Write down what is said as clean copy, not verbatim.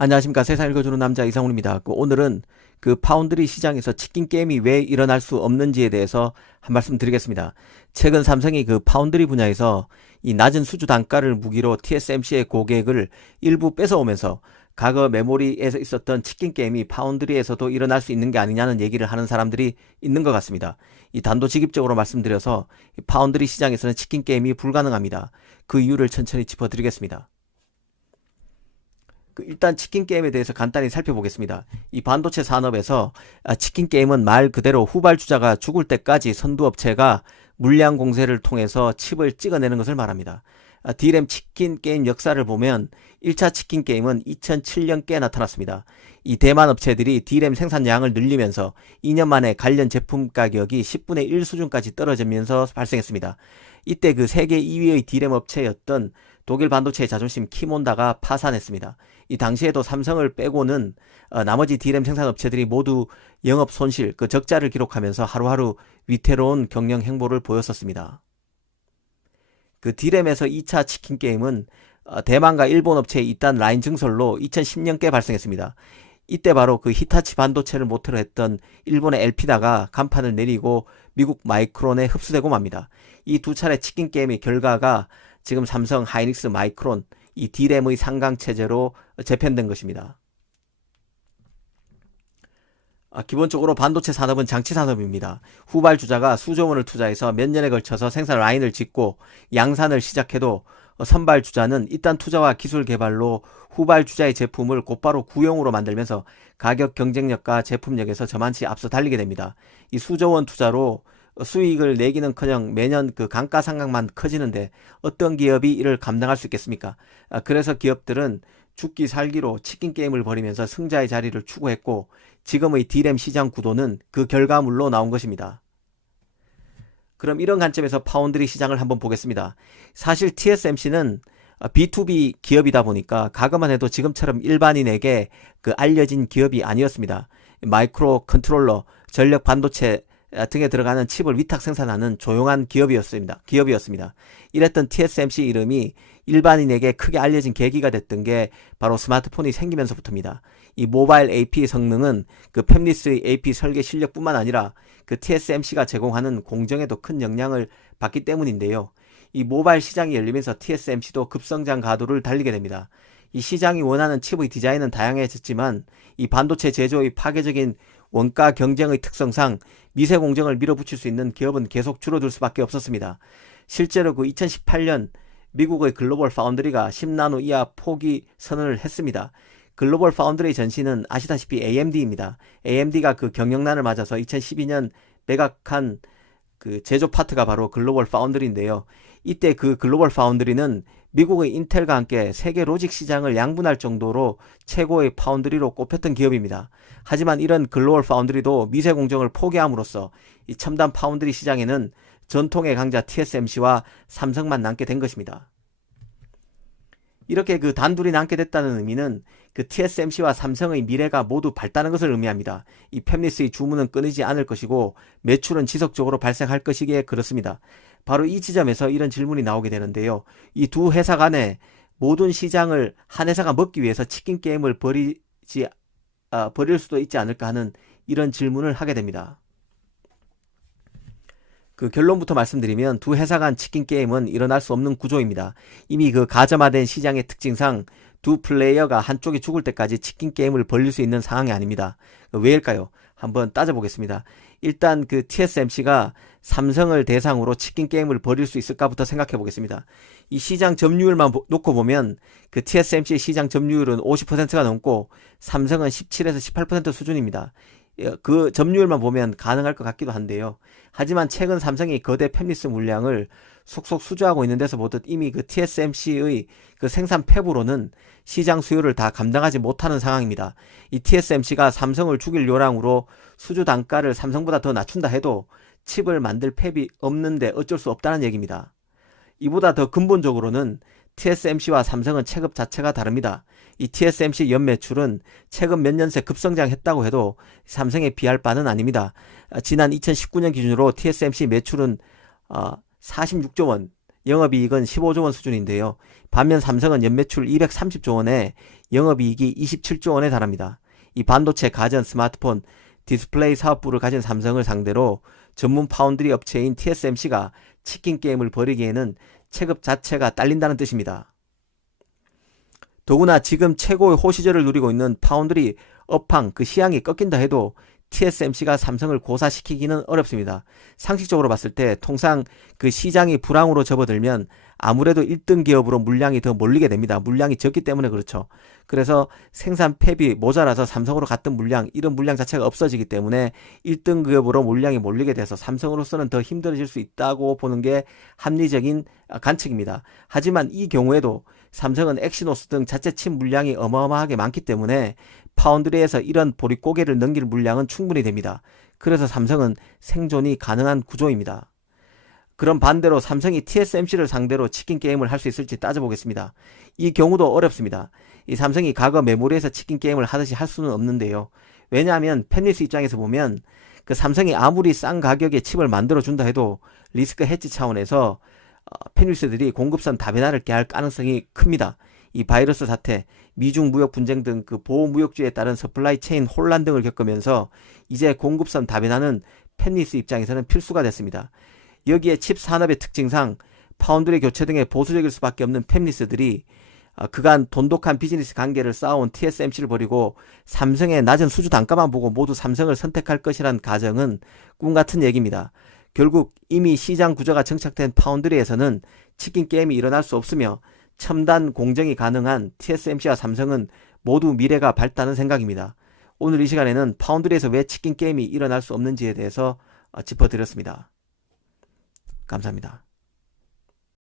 안녕하십니까. 세상 읽어주는 남자 이상훈입니다. 오늘은 그 파운드리 시장에서 치킨 게임이 왜 일어날 수 없는지에 대해서 한 말씀 드리겠습니다. 최근 삼성이 그 파운드리 분야에서 이 낮은 수주 단가를 무기로 TSMC의 고객을 일부 뺏어오면서 과거 메모리에서 있었던 치킨 게임이 파운드리에서도 일어날 수 있는 게 아니냐는 얘기를 하는 사람들이 있는 것 같습니다. 이 단도직입적으로 말씀드려서 파운드리 시장에서는 치킨 게임이 불가능합니다. 그 이유를 천천히 짚어드리겠습니다. 일단 치킨 게임에 대해서 간단히 살펴보겠습니다. 이 반도체 산업에서 치킨 게임은 말 그대로 후발주자가 죽을 때까지 선두업체가 물량 공세를 통해서 칩을 찍어내는 것을 말합니다. D램 치킨 게임 역사를 보면 1차 치킨 게임은 2007년께 나타났습니다. 이 대만 업체들이 D램 생산량을 늘리면서 2년 만에 관련 제품 가격이 10분의 1 수준까지 떨어지면서 발생했습니다. 이때 그 세계 2위의 D램 업체였던 독일 반도체의 자존심 키몬다가 파산했습니다. 이 당시에도 삼성을 빼고는 나머지 D램 생산 업체들이 모두 영업 손실, 그 적자를 기록하면서 하루하루 위태로운 경영 행보를 보였었습니다. 그 D램에서 2차 치킨 게임은 대만과 일본 업체의 이딴 라인 증설로 2010년께 발생했습니다. 이때 바로 그 히타치 반도체를 모토로 했던 일본의 엘피다가 간판을 내리고 미국 마이크론에 흡수되고 맙니다. 이 두 차례 치킨 게임의 결과가 지금 삼성, 하이닉스, 마이크론 이 D램의 상강체제로 재편된 것입니다. 기본적으로 반도체 산업은 장치 산업입니다. 후발주자가 수조 원을 투자해서 몇 년에 걸쳐서 생산 라인을 짓고 양산을 시작해도 선발주자는 이딴 투자와 기술 개발로 후발주자의 제품을 곧바로 구형으로 만들면서 가격 경쟁력과 제품력에서 저만치 앞서 달리게 됩니다. 이 수조 원 투자로 수익을 내기는커녕 매년 그 감가상각만 커지는데 어떤 기업이 이를 감당할 수 있겠습니까? 그래서 기업들은 죽기 살기로 치킨 게임을 벌이면서 승자의 자리를 추구했고 지금의 D램 시장 구도는 그 결과물로 나온 것입니다. 그럼 이런 관점에서 파운드리 시장을 한번 보겠습니다. 사실 TSMC는 B2B 기업이다 보니까 과거만 해도 지금처럼 일반인에게 그 알려진 기업이 아니었습니다. 마이크로 컨트롤러, 전력 반도체 등에 들어가는 칩을 위탁 생산하는 조용한 기업이었습니다. 이랬던 TSMC 이름이 일반인에게 크게 알려진 계기가 됐던 게 바로 스마트폰이 생기면서부터입니다. 이 모바일 AP 성능은 그 팹리스의 AP 설계 실력뿐만 아니라 그 TSMC가 제공하는 공정에도 큰 영향을 받기 때문인데요. 이 모바일 시장이 열리면서 TSMC도 급성장 가도를 달리게 됩니다. 이 시장이 원하는 칩의 디자인은 다양해졌지만 이 반도체 제조의 파괴적인 원가 경쟁의 특성상 미세 공정을 밀어붙일 수 있는 기업은 계속 줄어들 수밖에 없었습니다. 실제로 그 2018년 미국의 글로벌 파운드리가 10나노 이하 포기 선언을 했습니다. 글로벌 파운드리 전신은 아시다시피 AMD입니다. AMD가 그 경영난을 맞아서 2012년 매각한 그 제조 파트가 바로 글로벌 파운드리인데요. 이때 그 글로벌 파운드리는 미국의 인텔과 함께 세계 로직 시장을 양분할 정도로 최고의 파운드리로 꼽혔던 기업입니다. 하지만 이런 글로벌 파운드리도 미세 공정을 포기함으로써 이 첨단 파운드리 시장에는 전통의 강자 TSMC와 삼성만 남게 된 것입니다. 이렇게 그 단둘이 남게 됐다는 의미는 그 TSMC와 삼성의 미래가 모두 밝다는 것을 의미합니다. 이 팹리스의 주문은 끊이지 않을 것이고 매출은 지속적으로 발생할 것이기에 그렇습니다. 바로 이 지점에서 이런 질문이 나오게 되는데요. 이 두 회사 간에 모든 시장을 한 회사가 먹기 위해서 치킨 게임을 버릴 수도 있지 않을까 하는 이런 질문을 하게 됩니다. 그 결론부터 말씀드리면 두 회사 간 치킨 게임은 일어날 수 없는 구조입니다. 이미 그 가점화된 시장의 특징상 두 플레이어가 한쪽이 죽을 때까지 치킨 게임을 벌릴 수 있는 상황이 아닙니다. 왜일까요? 한번 따져보겠습니다. 일단 그 TSMC가 삼성을 대상으로 치킨 게임을 벌일 수 있을까부터 생각해 보겠습니다. 이 시장 점유율만 놓고 보면 그 TSMC의 시장 점유율은 50%가 넘고 삼성은 17에서 18% 수준입니다. 그 점유율만 보면 가능할 것 같기도 한데요. 하지만 최근 삼성이 거대 팹리스 물량을 속속 수주하고 있는 데서 보듯 이미 그 TSMC의 그 생산 폐부로는 시장 수요를 다 감당하지 못하는 상황입니다. 이 TSMC가 삼성을 죽일 요량으로 수주 단가를 삼성보다 더 낮춘다 해도 칩을 만들 팹이 없는데 어쩔 수 없다는 얘기입니다. 이보다 더 근본적으로는 TSMC와 삼성은 체급 자체가 다릅니다. 이 TSMC 연매출은 최근 몇 년 새 급성장했다고 해도 삼성에 비할 바는 아닙니다. 지난 2019년 기준으로 TSMC 매출은 46조 원, 영업이익은 15조 원 수준인데요. 반면 삼성은 연매출 230조 원에 영업이익이 27조 원에 달합니다. 이 반도체, 가전, 스마트폰, 디스플레이 사업부를 가진 삼성을 상대로 전문 파운드리 업체인 TSMC가 치킨 게임을 벌이기에는 체급 자체가 딸린다는 뜻입니다. 더구나 지금 최고의 호시절을 누리고 있는 파운드리 업황 그 시향이 꺾인다 해도 TSMC가 삼성을 고사시키기는 어렵습니다. 상식적으로 봤을 때 통상 그 시장이 불황으로 접어들면 아무래도 1등 기업으로 물량이 더 몰리게 됩니다. 물량이 적기 때문에 그렇죠. 그래서 생산 팹이 모자라서 삼성으로 갔던 물량, 이런 물량 자체가 없어지기 때문에 1등 기업으로 물량이 몰리게 돼서 삼성으로서는 더 힘들어질 수 있다고 보는 게 합리적인 관측입니다. 하지만 이 경우에도 삼성은 엑시노스 등 자체 친 물량이 어마어마하게 많기 때문에 파운드리에서 이런 보릿고개를 넘길 물량은 충분히 됩니다. 그래서 삼성은 생존이 가능한 구조입니다. 그럼 반대로 삼성이 TSMC를 상대로 치킨 게임을 할 수 있을지 따져보겠습니다. 이 경우도 어렵습니다. 이 삼성이 과거 메모리에서 치킨 게임을 하듯이 할 수는 없는데요. 왜냐하면 팹리스 입장에서 보면 그 삼성이 아무리 싼 가격에 칩을 만들어 준다 해도 리스크 해지 차원에서 팹리스들이 공급선 다변화를 깨할 가능성이 큽니다. 이 바이러스 사태, 미중 무역 분쟁 등 그 보호 무역주의에 따른 서플라이 체인 혼란 등을 겪으면서 이제 공급선 다변화는 팹리스 입장에서는 필수가 됐습니다. 여기에 칩 산업의 특징상 파운드리 교체 등에 보수적일 수밖에 없는 팹리스들이 그간 돈독한 비즈니스 관계를 쌓아온 TSMC를 버리고 삼성의 낮은 수주 단가만 보고 모두 삼성을 선택할 것이란 가정은 꿈같은 얘기입니다. 결국 이미 시장 구조가 정착된 파운드리에서는 치킨 게임이 일어날 수 없으며 첨단 공정이 가능한 TSMC와 삼성은 모두 미래가 밝다는 생각입니다. 오늘 이 시간에는 파운드리에서 왜 치킨 게임이 일어날 수 없는지에 대해서 짚어드렸습니다. 감사합니다.